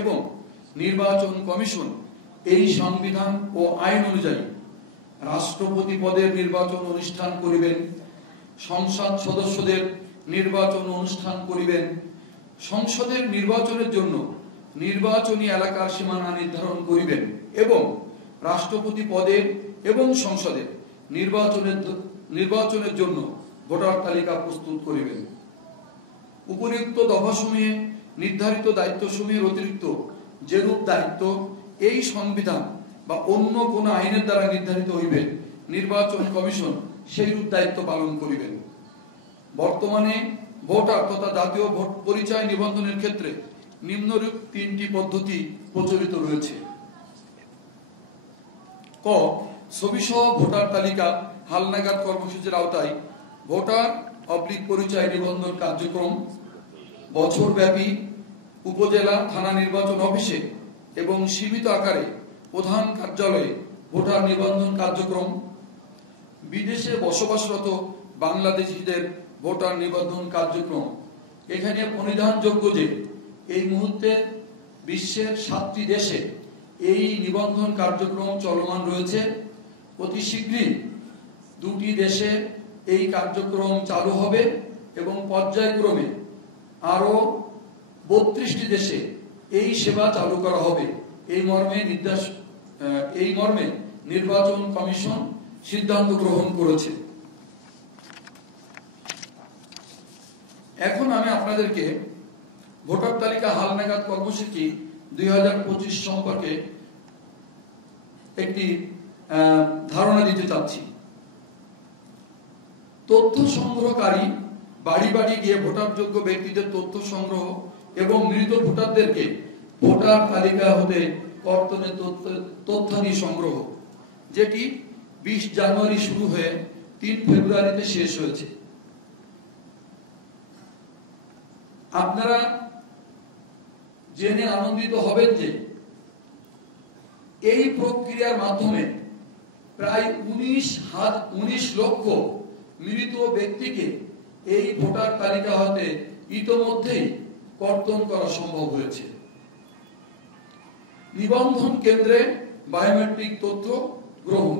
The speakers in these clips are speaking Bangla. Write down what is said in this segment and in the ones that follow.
এবং নির্বাচন কমিশন এই সংবিধান ও আইন অনুযায়ী রাষ্ট্রপতি পদের নির্বাচন অনুষ্ঠান করিবেন, সংসদ সদস্যদের নির্বাচন অনুষ্ঠান করিবেন, সংসদের নির্বাচনের জন্য নির্বাচনী এলাকার সীমানা নির্ধারণ করিবেন এবং রাষ্ট্রপতি পদের এবং সংসদের নির্বাচনের জন্য ভোটার তালিকা প্রস্তুত করিবেন। উপরিউক্ত দফাসমূহে নির্ধারিত দায়িত্বসমূহের অতিরিক্ত যেরূপ দায়িত্ব এই সংবিধান বা অন্য কোন আইনের দ্বারা নির্ধারিত হইবে, নির্বাচন কমিশন সেইরূপ দায়িত্ব পালন করিবেন। বর্তমানে ভোটার তথা জাতীয় ভোট পরিচয় নিবন্ধনের ক্ষেত্রে নিম্নরূপ 3টি পদ্ধতি প্রচলিত রয়েছে। ক, ছবিসহ ভোটার তালিকা হালনাগাদ কর্মসূচির আওতায় ভোটার পরিচয় নিবন্ধন কার্যক্রম বছরব্যাপী উপজেলা থানা নির্বাচন অফিসে এবং সীমিত আকারে প্রধান কার্যালয়ে ভোটার নিবন্ধন কার্যক্রম, বিদেশে বসবাসরত বাংলাদেশিদের ভোটার নিবন্ধন কার্যক্রম। এখানে পরিধানযোগ্য যে এই মুহূর্তে বিশ্বের 7টি দেশে এই নিবন্ধন কার্যক্রম চলমান রয়েছে। অতি শীঘ্রই 2টি দেশে এই কার্যক্রম চালু হবে এবং পর্যায়ক্রমে আরো 32টি দেশে এই সেবা চালু করা হবে। এই মর্মে নির্বাচন কমিশন সিদ্ধান্ত গ্রহণ করেছে। এখন আমি আপনাদেরকে ভোটার তালিকা হালনাগাদ কর্মসূচি 2025 সম্পর্কে একটি ধারণা দিতে চাচ্ছি। তথ্য সংগ্রহকারী বাড়ি বাড়ি গিয়ে ভোটারযোগ্য ব্যক্তিদের তথ্য সংগ্রহ এবং মৃত ভোটারদেরকে ভোটার তালিকা হতে কর্তনের তথ্যাদি সংগ্রহ, যেটি 20 জানুয়ারি শুরু হয়ে 3 ফেব্রুয়ারিতে শেষ হয়েছে। আপনারা জেনে আনন্দিত হবেন যে এই প্রক্রিয়ার মাধ্যমে প্রায় 19 লক্ষ মৃত ব্যক্তিকে এই ভোটার তালিকা হতে ইতোমধ্যেই কর্তন করা সম্ভব হয়েছে। নিবন্ধন কেন্দ্রে বায়োমেট্রিক তথ্য গ্রহণ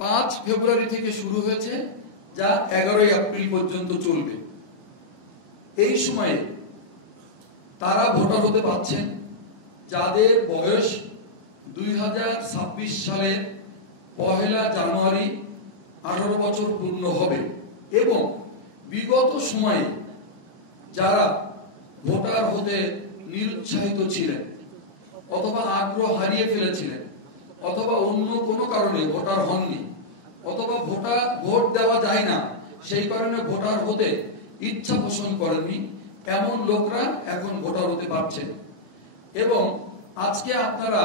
5 ফেব্রুয়ারি থেকে শুরু হয়েছে, যা 11 এপ্রিল পর্যন্ত চলবে। এই সময়ে তারা ভোটার হতে পারছেন যাদের বয়স 2026 সালের 1 জানুয়ারি 18 বছর পূর্ণ হবে এবং বিগত সময়ে যারা ভোটার হতে নিরুৎসাহিত ছিলেন অথবা আগ্রহ হারিয়ে ফেলেছিলেন অথবা অন্য কোনো কারণে ভোটার হননি অথবা ভোট দেওয়া যায় না সেই কারণে ভোটার হতে ইচ্ছা পোষণ করেননি, এমন লোকরা এখন ভোটার হতে পারছেন। এবং আজকে আপনারা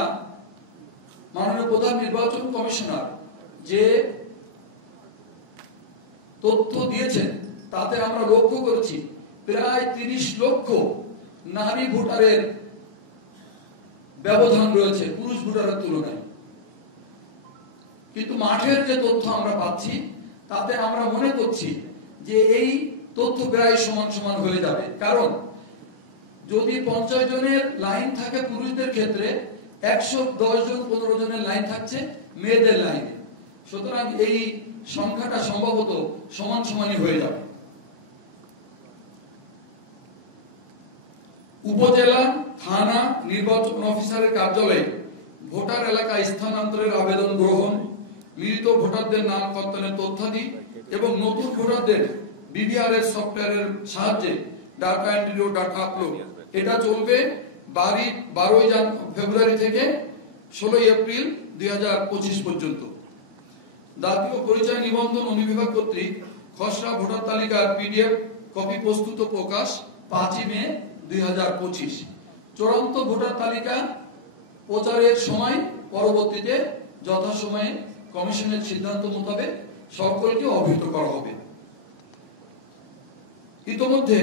মাননীয় প্রধান নির্বাচন কমিশনার যে তথ্য দিয়েছেন তাতে আমরা লক্ষ্য করেছি প্রায় 30 লক্ষ নারী ভোটারের ব্যবধান রয়েছে পুরুষ ভোটারের তুলনায়। কিন্তু মাঠের যে তথ্য আমরা পাচ্ছি তাতে আমরা মনে করছি যে এই তথ্য প্রায় সমান সমান হয়ে যাবে। কারণ যদি 50 জনের লাইন থাকে পুরুষদের ক্ষেত্রে, 110 জন 15 জনের লাইন থাকছে মেয়েদের লাইনে, সুতরাং এই সংখ্যাটা সম্ভবত সমান সমানই হয়ে যাবে। উপজেলা থানা নির্বাচন অফিসারের কার্যালয়ে ভোটার এলাকা স্থানান্তরের আবেদন গ্রহণ, মৃত ভোটারদের নাম কর্তনের তথ্যাদি এবং নতুন ভোটারদের বিভিআরএস সফটওয়্যারের সাহায্যে ডাটা এন্ট্রি ও ডাটা আপলোড, এটা চলবে 12 ফেব্রুয়ারি থেকে 16 এপ্রিল 2025 পর্যন্ত। জাতীয় পরিচয় নিবন্ধন অনুবিভাগ কর্তৃক খসড়া ভোটার তালিকার পিডিএফ কপি প্রস্তুত প্রকাশ 5 মে 2025। চূড়ান্ত ভোটার তালিকা প্রচারের সময় পরবর্তীতে যথাসময়ে কমিশনের সিদ্ধান্ত মোতাবেক সকলকে অবহিত করা হবে। ইতোমধ্যে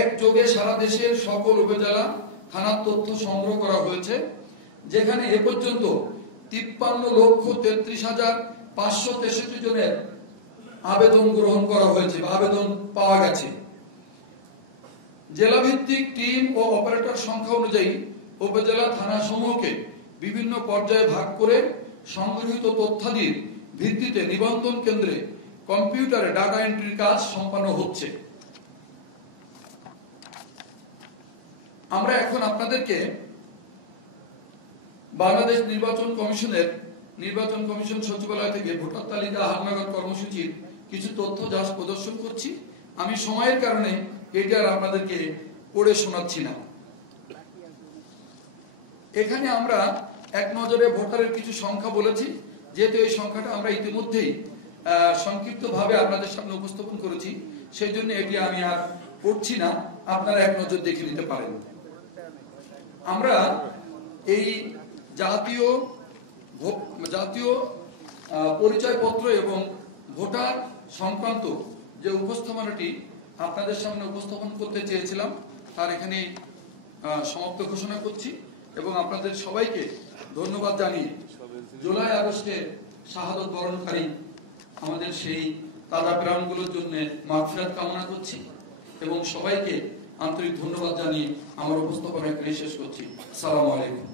একযোগে সারা দেশের সকল উপজেলা থানার তথ্য সংগ্রহ করা হয়েছে, যেখানে এ পর্যন্ত 53,33,563 জনের আবেদন গ্রহণ করা হয়েছে বা আবেদন পাওয়া গেছে। জেলাভিত্তিক টিম ও অপারেটর সংখ্যা অনুযায়ী উপজেলা থানা সমূহকে বিভিন্ন পর্যায়ে ভাগ করে সংগৃহীত তথ্যাদির ভিত্তিতে নিবন্ধন কেন্দ্রে কম্পিউটারে ডাটা এন্ট্রির কাজ সম্পন্ন হচ্ছে। আমরা এখন আপনাদেরকে বাংলাদেশ নির্বাচন কমিশন সচিবালয় থেকে ভোটার তালিকা হালনাগাদ কর্মসূচির কিছু তথ্য যা প্রদর্শন করছি। আমি সময়ের কারণে এটা আর আপনাদেরকে পড়ে শোনাচ্ছি না। এখানে আমরা এক নজরে ভোটারের কিছু সংখ্যা বলেছি, যেহেতু এই সংখ্যাটা আমরা ইতিমধ্যেই সংক্ষিপ্তভাবে আপনাদের সামনে উপস্থাপন করেছি, সেই জন্য এটি আমি আর পড়ছি না, আপনারা এক নজর দেখে নিতে পারেন। আমরা এই জাতীয় পরিচয়পত্র এবং ভোটার সংক্রান্ত যে উপস্থাপনাটি আপনাদের সামনে উপস্থাপন করতে চেয়েছিলাম তার এখানে সমাপ্ত ঘোষণা করছি এবং আপনাদের সবাইকে ধন্যবাদ জানিয়ে জুলাই আগস্টে শাহাদত বরণকারী আমাদের সেই তাজা প্রাণগুলোর জন্য মাগফিরাত কামনা করছি এবং সবাইকে আন্তরিক ধন্যবাদ জানিয়ে আমার উপস্থাপনা এখানে শেষ করছি। আসসালামু আলাইকুম।